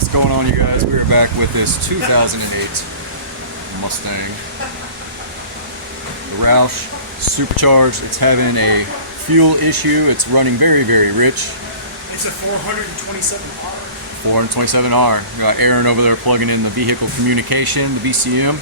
What's going on, you guys? We're back with this 2008 Mustang. The Roush supercharged. It's having a fuel issue. It's running very, very rich. It's a 427R. 427R. We got Aaron over there plugging in the vehicle communication, the VCM.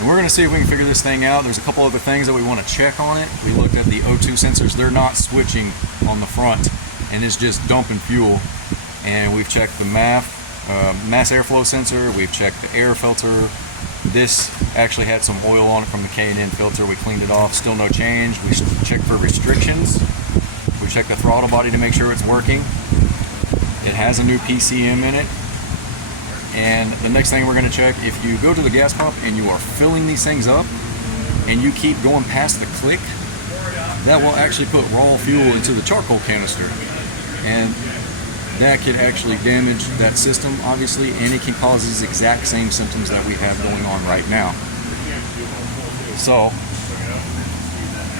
And we're going to see if we can figure this thing out. There's a couple other things that we want to check on it. We looked at the O2 sensors. They're not switching on the front, and it's just dumping fuel. And we've checked the mass airflow sensor. We've checked the air filter. This actually had some oil on it from the K&N filter. We cleaned it off. Still no change. We checked for restrictions. We checked the throttle body to make sure it's working. It has a new PCM in it. And the next thing we're going to check, if you go to the gas pump and you are filling these things up and you keep going past the click, that will actually put raw fuel into the charcoal canister. And that could actually damage that system, obviously, and it can cause these exact same symptoms that we have going on right now. So,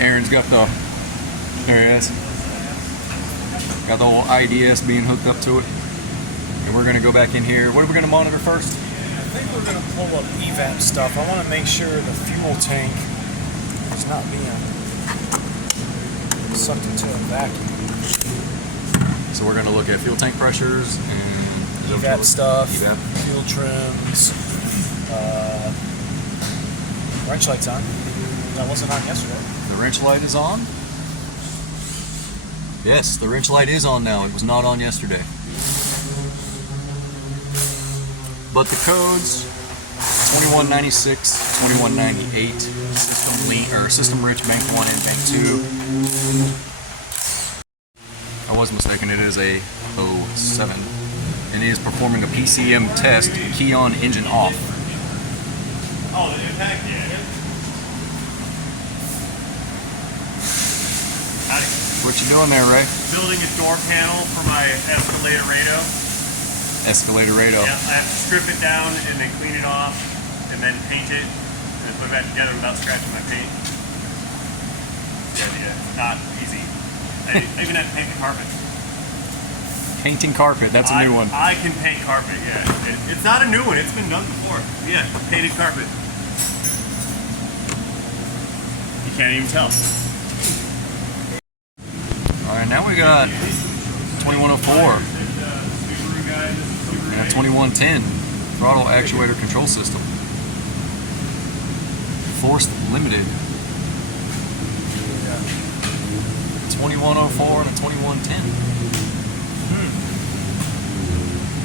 Aaron's got the, there it is, got the whole IDS being hooked up to it. And we're going to go back in here. What are we going to monitor first? I think we're going to pull up evap stuff. I want to make sure the fuel tank is not being sucked into a vacuum. So we're going to look at fuel tank pressures and evap stuff, evap. fuel trims, wrench light's on. That wasn't on yesterday. The wrench light is on? Yes, the wrench light is on now. It was not on yesterday. But the codes, 2196, 2198, system rich, bank 1 and bank 2. I was mistaken, it is a 07. And it is performing a PCM test, key on, engine off. Oh, the impact, yeah. What you doing there, Ray? Building a door panel for my Escalatorado. Escalatorado. Yeah, I have to strip it down and then clean it off and then paint it and then put it back together without scratching my paint. Yeah, it's not easy. I even had to paint the carpet. Painting carpet, that's a new one. I can paint carpet, yeah. It's not a new one, it's been done before. Yeah, painted carpet. You can't even tell. Alright, now we got 2104 and a 2110 throttle actuator control system. Forced limited. 2104 and a 2110.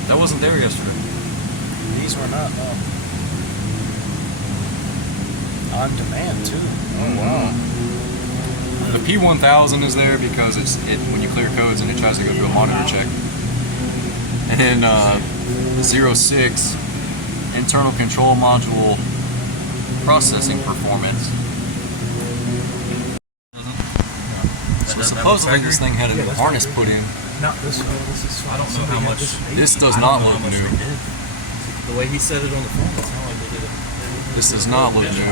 That wasn't there yesterday. These were not, no. On demand, too. Oh, wow. The P1000 is there because when you clear codes and it tries to go through a monitor check. And then the 06 internal control module processing performance. So supposedly this thing had a harness put in. Not this one. This is. I don't know how much. This does not look new. The way he said it on the phone, it's not like they did it. This does not look new.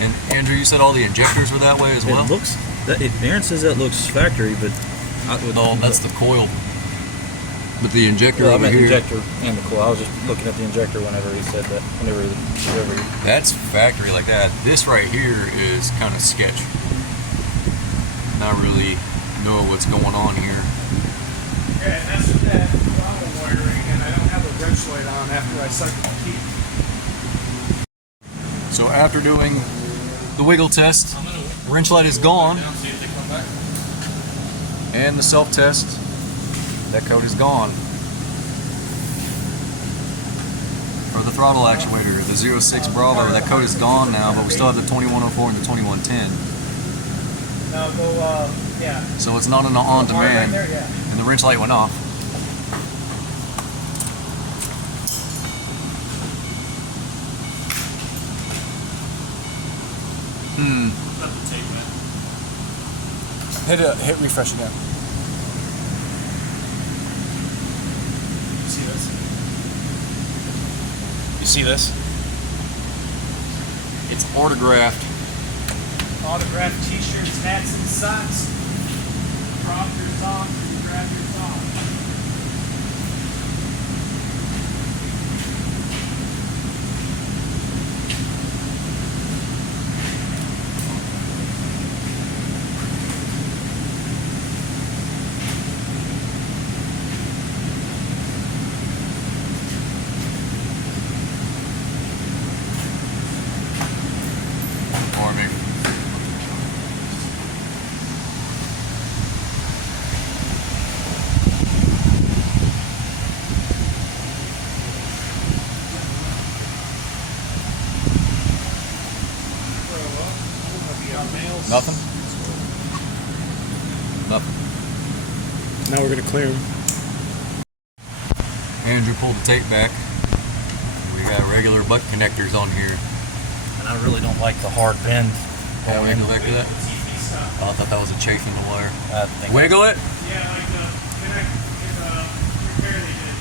And Andrew, you said all the injectors were that way as well? It looks. Aaron says that looks factory, but No, that's the coil. But the injector I over meant here. injector and the coil. I was just looking at the injector whenever he said that. Whenever. That's factory like that. This right here is kind of sketch. Not really know what's going on here. Yeah, and that's that throttle wiring, and I don't have a wrench light on after I suck the key. So after doing the wiggle test, wrench light is gone, and the self-test, that code is gone. For the throttle actuator, the 06 Bravo, that code is gone now, but we still have the 2104 and the 2110. Now go, yeah. So it's not an on-demand, Right there, yeah. and the wrench light went off. Hit refresh again. You see this? You see this? It's autographed. Autographed t-shirts, hats, and socks. Drop your socks and grab your socks. Nothing? Nothing. Now we're gonna clear them. Andrew pulled the tape back. We got regular butt connectors on here. And I really don't like the hard bend. Yeah, wiggle that. Oh, I thought that was a chafing the wire. I think Wiggle it? Yeah, like the connect, repair they did.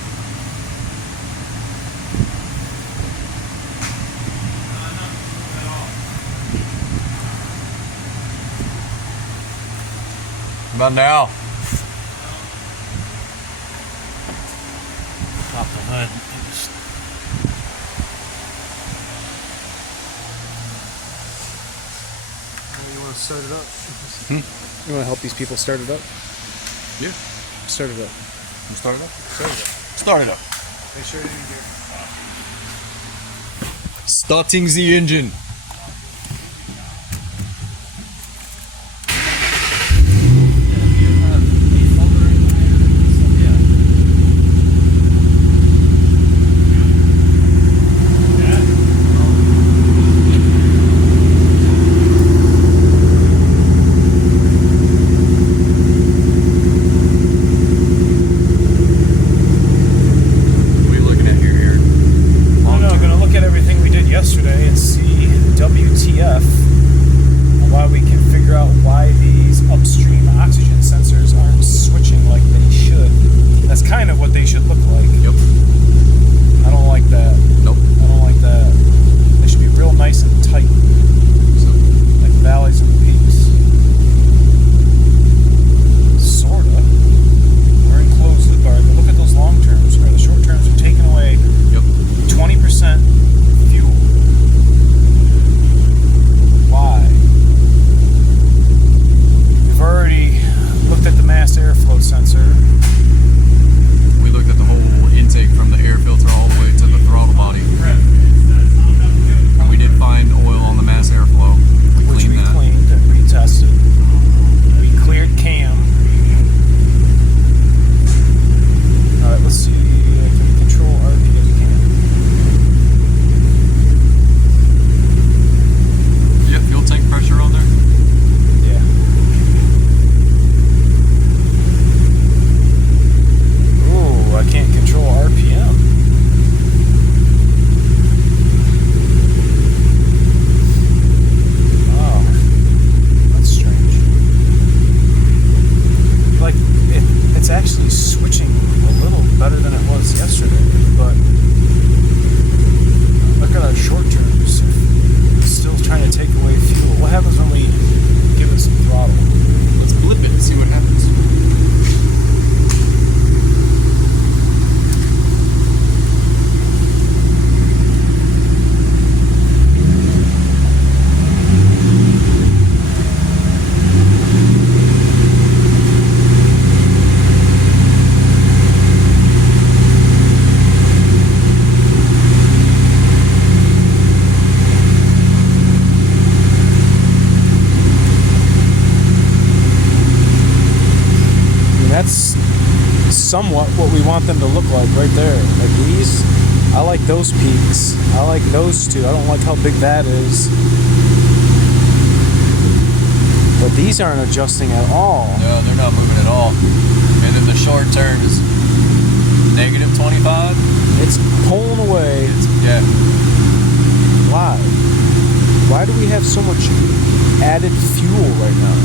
Not at all. About now. pop the hood. And just, You want to start it up? You want to help these people start it up? Yeah. Start it up. Start it up? Start it up. Start it up. Make sure you didn't get. Starting the engine. Yesterday and see WTF and why we can figure out why these upstream oxygen sensors aren't switching like they should. That's kind of what they should look like. Yep. I don't like that. Nope. I don't like that. They should be real nice and tight, like valleys and peaks. Sorta. We're in closed loop, but look at those long terms, or the short terms are taken away. Yep. 20%. Why? We've already looked at the mass airflow sensor. We looked at the whole intake from the air filter all the way to the throttle body. And we did find oil on the mass airflow. We Which cleaned we that. cleaned and retested. We cleared cam. Alright, let's see. Can we control RP as we can? Yeah, fuel tank pressure on there. Yeah. Ooh, I can't control RPM. Oh, that's strange. Like, it's actually switching a little better than it was yesterday, but look at our short terms. Still trying to take away fuel. What happens when we give it some throttle? Let's blip it and see what happens. That's somewhat what we want them to look like right there. Like these, I like those peaks. I like those two. I don't like how big that is. But these aren't adjusting at all. No, they're not moving at all. And then the short term is negative 25. It's pulling away. Yeah. Why? Why do we have so much added fuel right now?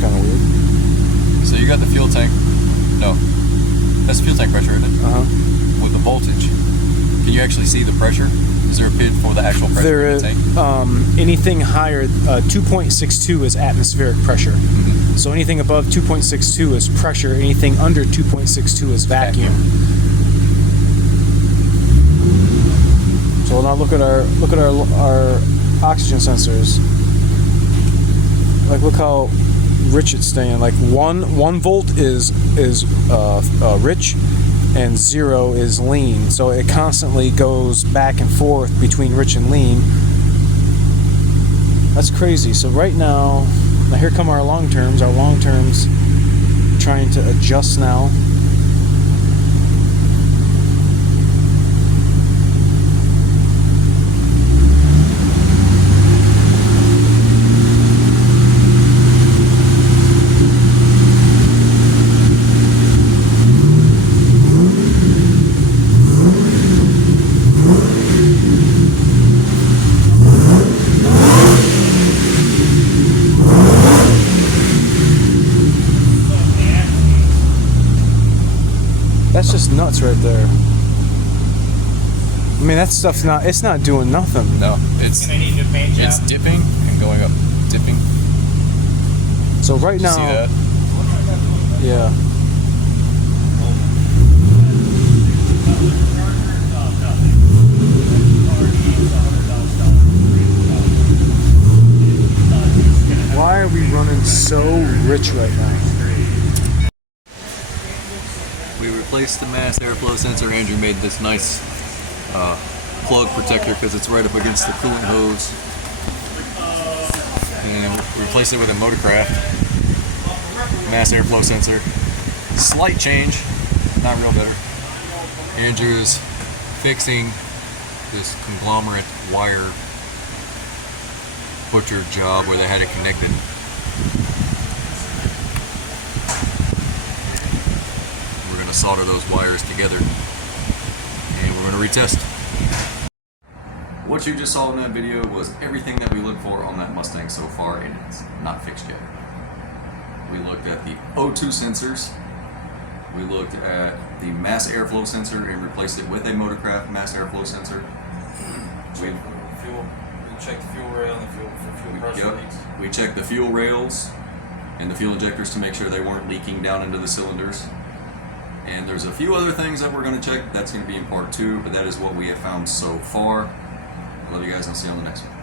Kind of weird. So you got the fuel tank. No. That's fuel tank pressure, isn't it? Uh-huh. With the voltage. Can you actually see the pressure? Is there a PID for the actual pressure There in is the tank? anything higher, 2.62 is atmospheric pressure. Mm-hmm. So anything above 2.62 is pressure. Anything under 2.62 is vacuum. So now look at our oxygen sensors. Like look how rich it's staying. Like one volt is rich, and 0 is lean. So it constantly goes back and forth between rich and lean. That's crazy. So right now here come our long terms. Our long terms trying to adjust now. nuts right there. I mean, that stuff's not. It's not doing nothing. No, it's gonna need a paint job. it's dipping and going up, dipping. So right now, See that? yeah. Why are we running so rich right now? We replaced the mass airflow sensor. Andrew made this nice plug protector because it's right up against the coolant hose. And we replaced it with a Motorcraft mass airflow sensor. Slight change, not real better. Andrew's fixing this conglomerate wire butcher job where they had it connected. We're going to solder those wires together and we're going to retest. What you just saw in that video was everything that we looked for on that Mustang so far, and it's not fixed yet. We looked at the O2 sensors, we looked at the mass airflow sensor and replaced it with a Motorcraft mass airflow sensor. We Check the fuel rail and the fuel pressure leaks. We checked the fuel rails and the fuel injectors to make sure they weren't leaking down into the cylinders. And there's a few other things that we're going to check. That's going to be in part 2, but that is what we have found so far. I love you guys, and I'll see you on the next one.